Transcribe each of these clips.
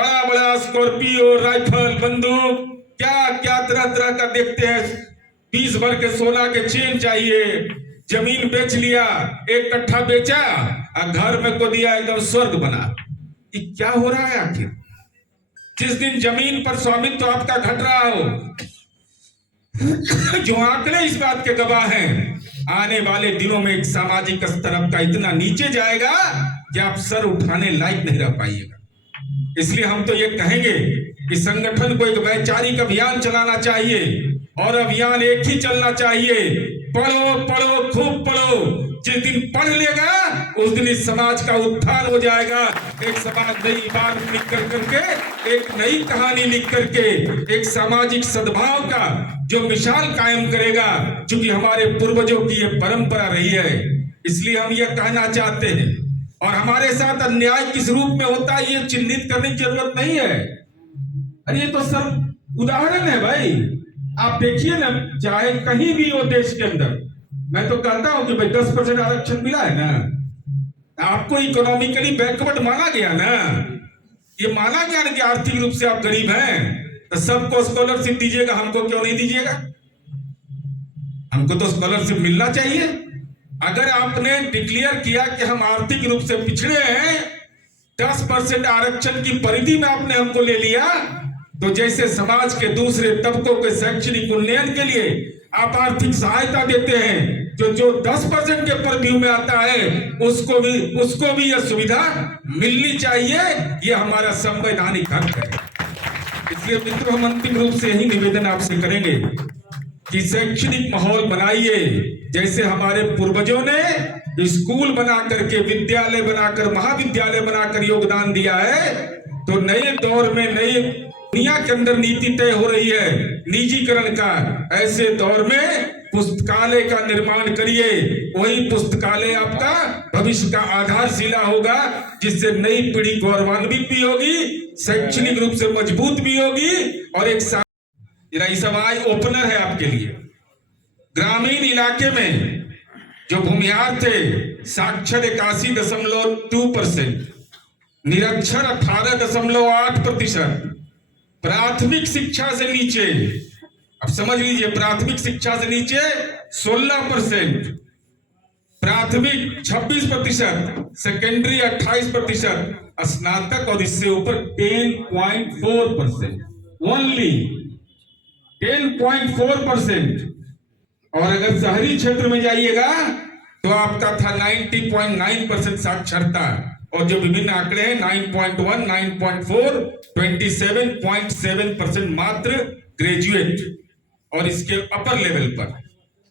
बड़ा बड़ा Scorpio, rifle, बंदूक, क्या क्या तरह तरह का देखते हैं। 20 भर के सोना के चेन चाहिए। जमीन बेच लिया, 1 कट्ठा बेचा और घर में को दिया, एकदम स्वर्ग बना। ये क्या हो रहा है आखिर? जिस दिन जमीन पर स्वामित्व तो आपका घट रहा हो, जो आंकड़े इस बात के गवाह हैं, आने वाले दिनों में एक सामाजिक स्तर आपका इतना नीचे जाएगा कि आप सर उठाने लायक नहीं रह पाइएगा। इसलिए हम तो ये कहेंगे कि संगठन को एक वैचारिक अभियान चलाना चाहिए और अभियान एक ही चलना चाहिए, पढ़ो पढ़ो खूब पढ़ो। जिस दिन पढ़ लेगा उस दिन इस समाज का उत्थान हो जाएगा। एक समाज नई इबारत लिख कर करके, एक नई कहानी लिख करके, एक सामाजिक सद्भाव का जो मिसाल कायम करेगा। क्योंकि हमारे पूर्वजों की ये परंपरा रही है, इसलिए हम ये कहना चाहते हैं। और हमारे साथ अन्याय किस रूप में होता है ये चिन्हित करने की जरूरत नहीं है। अरे ये तो सब उदाहरण है भाई। आप देखिए ना, चाहे कहीं भी हो देश के अंदर, मैं तो कहता हूं कि भाई 10% आरक्षण मिला है ना, आपको इकोनॉमिकली बैकवर्ड माना गया ना, ये माना गया ना कि आर्थिक रूप से आप गरीब हैं, तो सबको स्कॉलरशिप दीजिएगा, हमको क्यों नहीं दीजिएगा? हमको तो स्कॉलरशिप मिलना चाहिए। अगर आपने डिक्लेयर किया कि हम आर्थिक रूप से पिछड़े हैं, 10% आरक्षण की परिधि में आपने हमको ले लिया, तो जैसे समाज के दूसरे तबकों के शैक्षणिक उन्नयन के लिए आप आर्थिक सहायता देते हैं, जो 10% के परव्यू में आता है उसको भी यह सुविधा मिलनी चाहिए। यह हमारा संवैधानिक हक है। इसलिए मित्रों, हम अंतिम रूप से यही निवेदन आपसे करेंगे कि शैक्षणिक माहौल बनाइए। जैसे हमारे पूर्वजों ने स्कूल बना करके, विद्यालय बनाकर, महाविद्यालय बनाकर योगदान दिया है, तो नए दौर में नई दुनिया के अंदर नीति तय हो रही है निजीकरण का। ऐसे दौर में पुस्तकालय का निर्माण करिए। वही पुस्तकालय आपका भविष्य का आधारशिला होगा, जिससे नई पीढ़ी गौरवान्वित भी होगी, शैक्षणिक रूप से मजबूत भी होगी। और एक सब आई ओपनर है आपके लिए। ग्रामीण इलाके में जो भूमिहार थे, साक्षर 81.2%, निरक्षर 18.8%, प्राथमिक शिक्षा से नीचे, अब समझ लीजिए, प्राथमिक शिक्षा से नीचे 16%, प्राथमिक 26%, सेकेंडरी 28%, स्नातक और इससे ऊपर 10.4%, ओनली 10.4%। और अगर शहरी क्षेत्र में जाइएगा तो आपका था 90.9% साक्षरता, और जो विभिन्न आंकड़े हैं 9.1, 9.4, 27.7% मात्र ग्रेजुएट, और इसके अपर लेवल पर।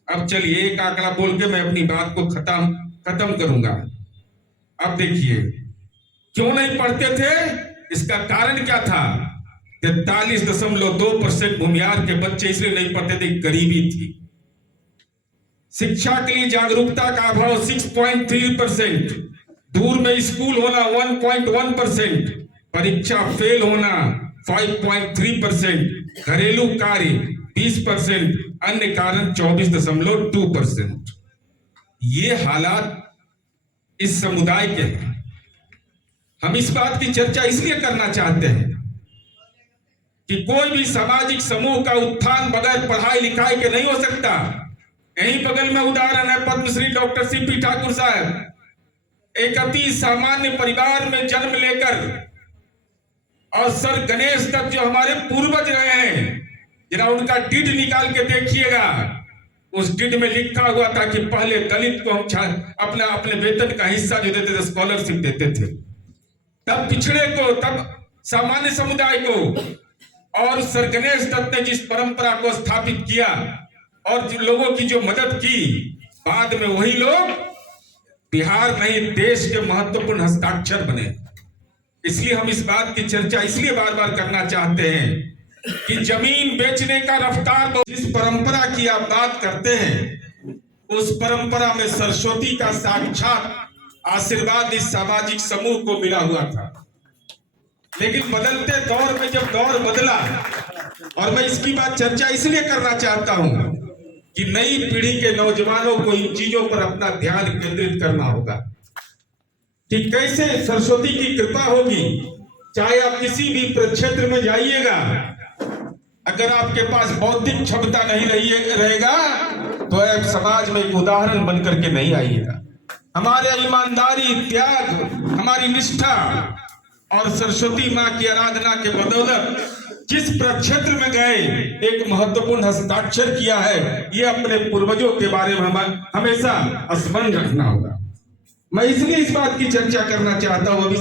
अब चलिए एक आंकड़ा बोल के मैं अपनी बात को खत्म करूंगा। अब देखिए, क्यों नहीं पढ़ते थे, इसका कारण क्या था? 43.2% भूमिहार के बच्चे इसलिए नहीं पढ़ते थे, गरीबी थी। शिक्षा के लिए जागरूकता का अभाव 6.3%, दूर में स्कूल होना 1.1%, परीक्षा फेल होना 5.3%, घरेलू कार्य 20%, अन्य कारण 24.2%। ये हालात इस समुदाय के हैं। हम इस बात की चर्चा इसलिए करना चाहते हैं कि कोई भी सामाजिक समूह का उत्थान बगैर पढ़ाई लिखाई के नहीं हो सकता। यहीं बगल में उदाहरण है पद्मश्री डॉक्टर सीपी ठाकुर साहब, एक अति सामान्य परिवार में जन्म लेकर, और सर गणेश तक जो हमारे पूर्वज रहे हैं, जरा उनका डिड निकाल के देखिएगा। उस डिड में लिखा हुआ था कि पहले दलित को हम अपने वेतन का हिस्सा जो देते थे, स्कॉलरशिप देते थे, तब पिछड़े को, तब सामान्य समुदाय को। और सर गणेश दत्त ने जिस परंपरा को स्थापित किया और लोगों की जो मदद की, बाद में वही लोग बिहार नहीं देश के महत्वपूर्ण हस्ताक्षर बने। इसलिए हम इस बात की चर्चा इसलिए बार बार करना चाहते हैं कि जमीन बेचने का रफ्तार, जिस परंपरा की आप बात करते हैं, उस परंपरा में सरस्वती का साक्षात आशीर्वाद इस सामाजिक समूह को मिला हुआ था। लेकिन बदलते दौर में जब दौर बदला, और मैं इसकी बात चर्चा इसलिए करना चाहता हूं कि नई पीढ़ी के नौजवानों को इन चीजों पर अपना ध्यान केंद्रित करना होगा कि कैसे सरस्वती की कृपा होगी चाहे आप किसी भी प्रक्षेत्र में जाइएगा, अगर आपके पास बौद्धिक क्षमता नहीं रहेगा तो आप समाज में एक उदाहरण बन करके नहीं आइएगा। हमारे ईमानदारी, त्याग, हमारी निष्ठा और सरस्वती माँ की आराधना के बदौलत जिस प्रक्षेत्र में गए एक महत्वपूर्ण हस्ताक्षर किया है, ये अपने पूर्वजों के बारे में हमें हमेशा स्मरण रखना होगा। मैं इसलिए इस बात की चर्चा करना चाहता हूँ। अभी